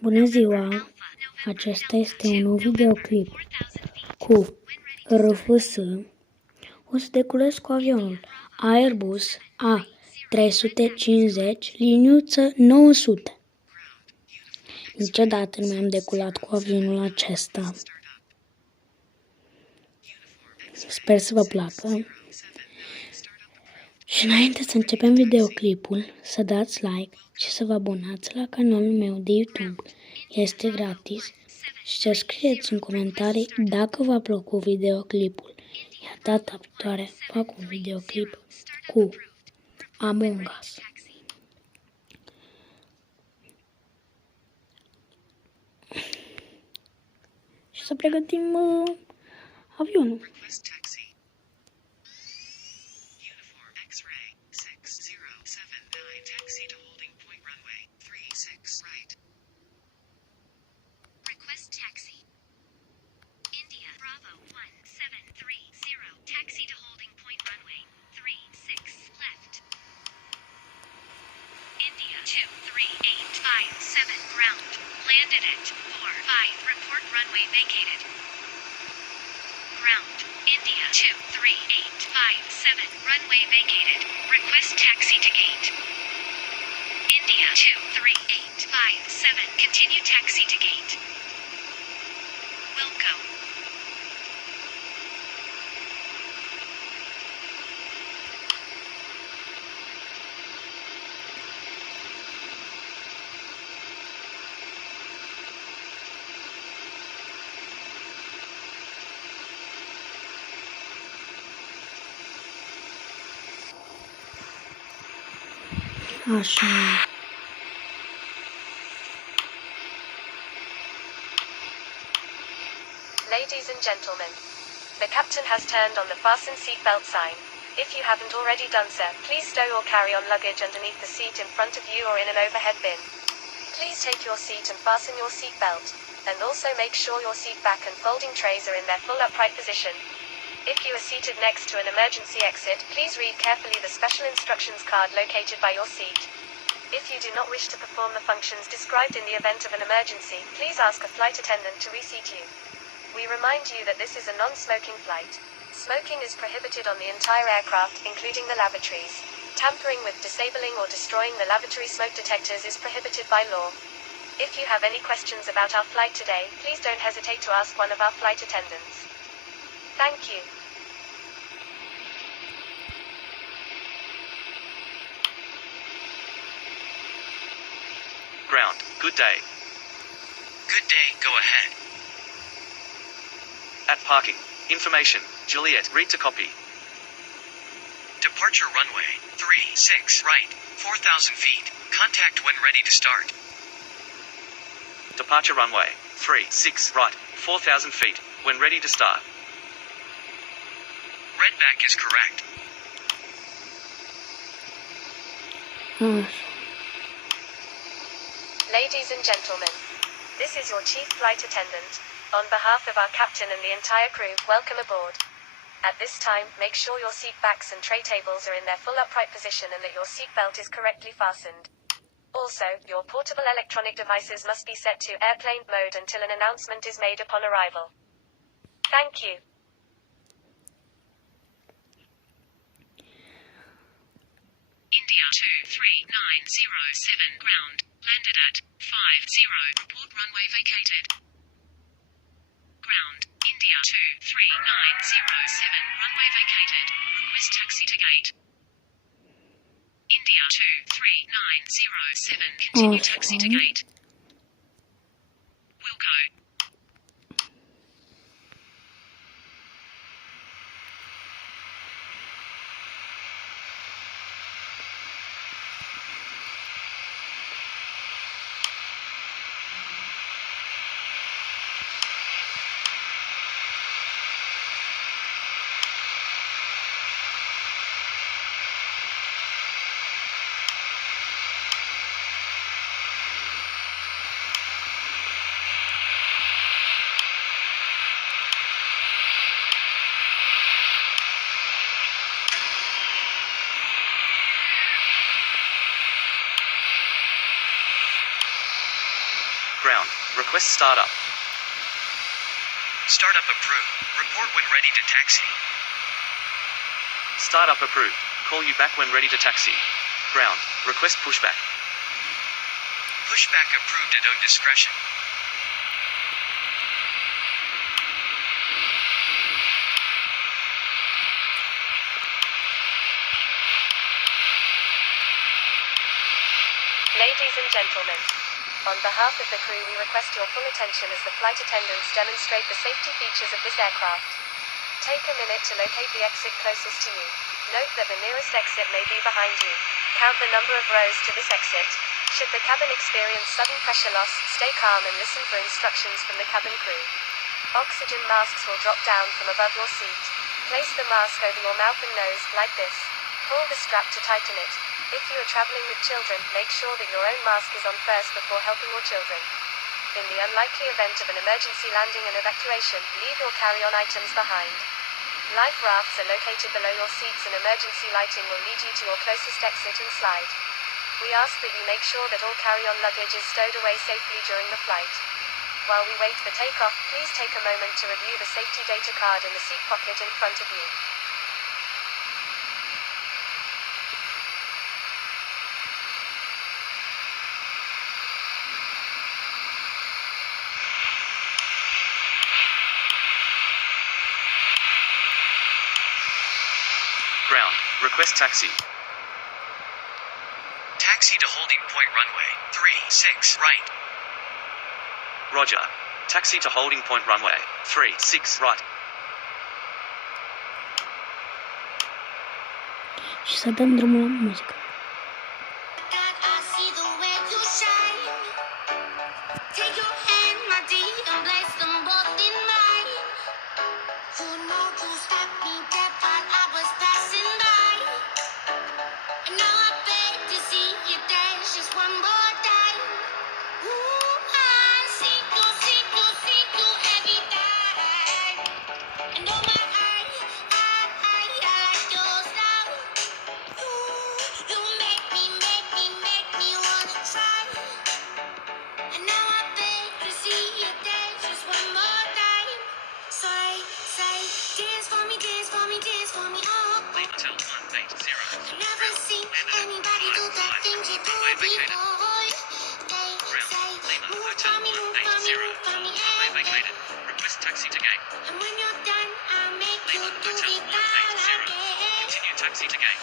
Bună ziua! Acesta este un nou videoclip cu RFS. O să decolez cu avionul AIRBUS A350-900. Niciodată nu mi-am decolat cu avionul acesta. Sper să vă placă. Și înainte să începem videoclipul, să dați like și să vă abonați la canalul meu de YouTube. Este gratis. Și să scrieți în comentarii dacă v-a plăcut videoclipul. Iar data viitoare fac un videoclip cu Among Us. Și să pregătim avionul. Taxi to holding point runway 36 left. India 23857 ground. Landed at 45. Report runway vacated. Ground. India 23857 runway vacated. Request taxi to gate. India 23857 continue taxi to gate. Wilco. Așa. Ladies and gentlemen, the captain has turned on the fasten seatbelt sign. If you haven't already done so, please stow or carry on luggage underneath the seat in front of you or in an overhead bin. Please take your seat and fasten your seatbelt, and also make sure your seat back and folding trays are in their full upright position. If you are seated next to an emergency exit, please read carefully the special instructions card located by your seat. If you do not wish to perform the functions described in the event of an emergency, please ask a flight attendant to reseat you. We remind you that this is a non-smoking flight. Smoking is prohibited on the entire aircraft, including the lavatories. Tampering with, disabling or destroying the lavatory smoke detectors is prohibited by law. If you have any questions about our flight today, please don't hesitate to ask one of our flight attendants. Thank you. Ground, good day. Good day, go ahead. At parking, information, Juliet, read to copy. Departure runway, 36 right, 4,000 feet. Contact when ready to start. Departure runway, 36 right, 4,000 feet, when ready to start. Redback is correct. Ladies and gentlemen, this is your chief flight attendant. On behalf of our captain and the entire crew, welcome aboard. At this time, make sure your seat backs and tray tables are in their full upright position and that your seat belt is correctly fastened. Also, your portable electronic devices must be set to airplane mode until an announcement is made upon arrival. Thank you. India 23907 ground. Landed at 50. Report runway vacated. Ground. India 23907 runway vacated. Request taxi to gate. India 23907 continue taxi to gate. Wilco. Ground. Request startup. Startup approved. Report when ready to taxi. Startup approved. Call you back when ready to taxi. Ground. Request pushback. Pushback approved at own discretion. Ladies and gentlemen, on behalf of the crew, we request your full attention as the flight attendants demonstrate the safety features of this aircraft. Take a minute to locate the exit closest to you. Note that the nearest exit may be behind you. Count the number of rows to this exit. Should the cabin experience sudden pressure loss, stay calm and listen for instructions from the cabin crew. Oxygen masks will drop down from above your seat. Place the mask over your mouth and nose, like this. Pull the strap to tighten it. If you are traveling with children, make sure that your own mask is on first before helping your children. In the unlikely event of an emergency landing and evacuation, leave your carry-on items behind. Life rafts are located below your seats and emergency lighting will lead you to your closest exit and slide. We ask that you make sure that all carry-on luggage is stowed away safely during the flight. While we wait for takeoff, please take a moment to review the safety data card in the seat pocket in front of you. Ground. Request taxi. Taxi to holding point runway. 36 right. Roger. Taxi to holding point runway. 36 right. Și să dăm drumul la muzică. Request taxi to gate. Lima Hotel 180. Continue taxi to gate.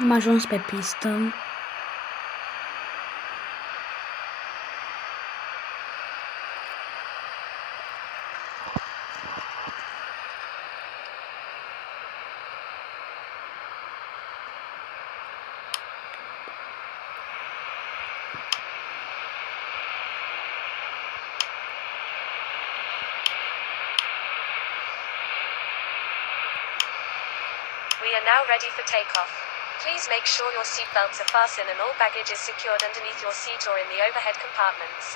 Am ajuns pe pistă. We are now ready for takeoff. Please make sure your seatbelts are fastened and all baggage is secured underneath your seat or in the overhead compartments.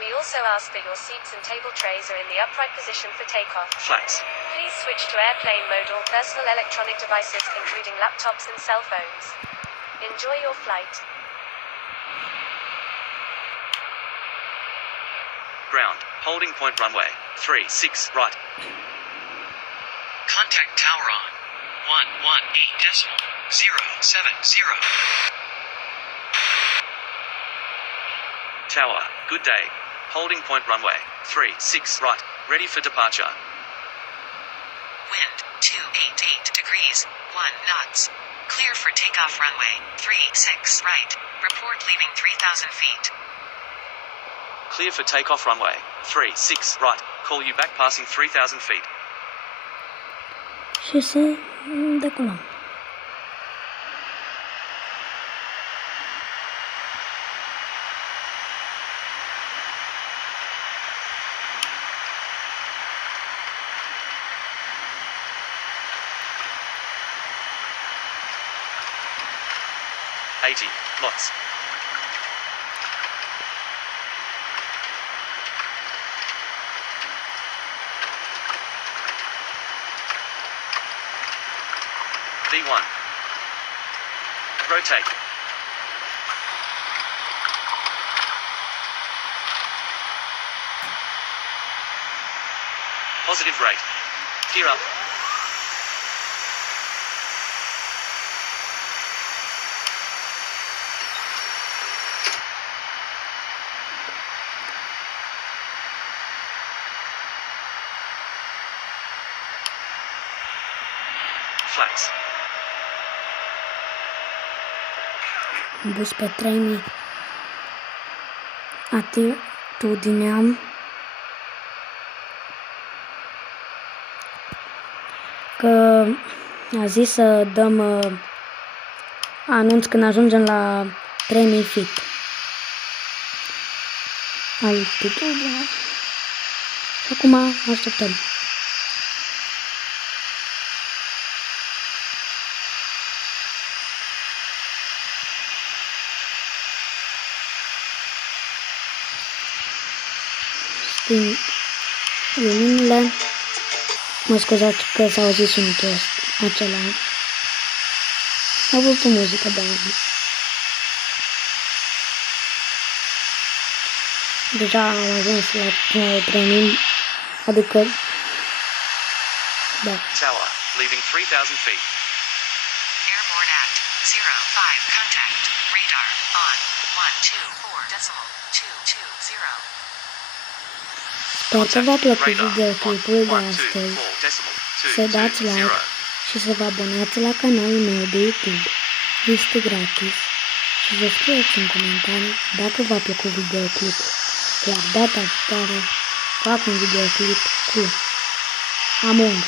We also ask that your seats and table trays are in the upright position for takeoff. Flaps. Please switch to airplane mode all personal electronic devices, including laptops and cell phones. Enjoy your flight. Ground. Holding point runway. 36 right. Contact tower on. 118.070. Tower. Good day. Holding point runway. 36 right. Ready for departure. Wind 288 degrees, 1 knots. Clear for takeoff runway 36 right. Report leaving 3,000 feet. Clear for takeoff runway. 36 right. Call you back passing 3,000 feet. Și să decolăm. Knots. V1. Rotate. Positive rate. Gear up. Flaps. Am pus pe 3000 atitudinea. Că a zis să dăm anunț când ajungem la 3000 feet. Altitudine. Și acum așteptăm. Sting luminile. Mă scuzați că s-a auzit sunetul acela. Am văzut o muzică de azi. Deja am ajuns la 3000, adică da. Tower, leaving 3,000 feet. Airborne at 05 contact. Radar on 124.220. Sper că v-a plăcut videoclipul de astăzi. Să dați like și să vă abonați la canalul meu de YouTube. Este gratis. Și să scrieți în comentarii dacă v-a plăcut videoclipul. Iar data viitoare fac un videoclip cu Among